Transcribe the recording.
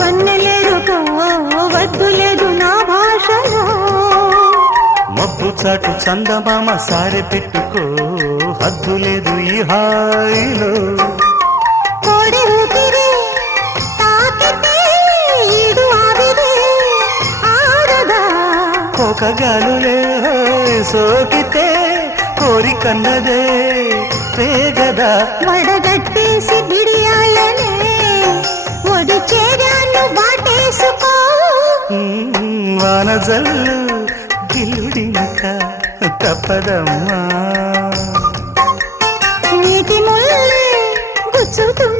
వన్నెలేరుకో వద్దు లేదు నా భాషలో మబ్బు చాటు చందమామ సారె పెట్టుకో హద్దు లేదు ఈ హాయిలో కోడి ఊపిరి తాకితే ఈడు ఆవిరి ఆరదా కోకగాలులే సోకితే కోరికన్నదే పేగదా వడగట్టేసి బిడియాలనే ఒడి చేరాను వాటేసుకో వానజల్లు గిల్లుడింక తప్పదమ్మా నీటి ముల్లే గుచ్చుతుంది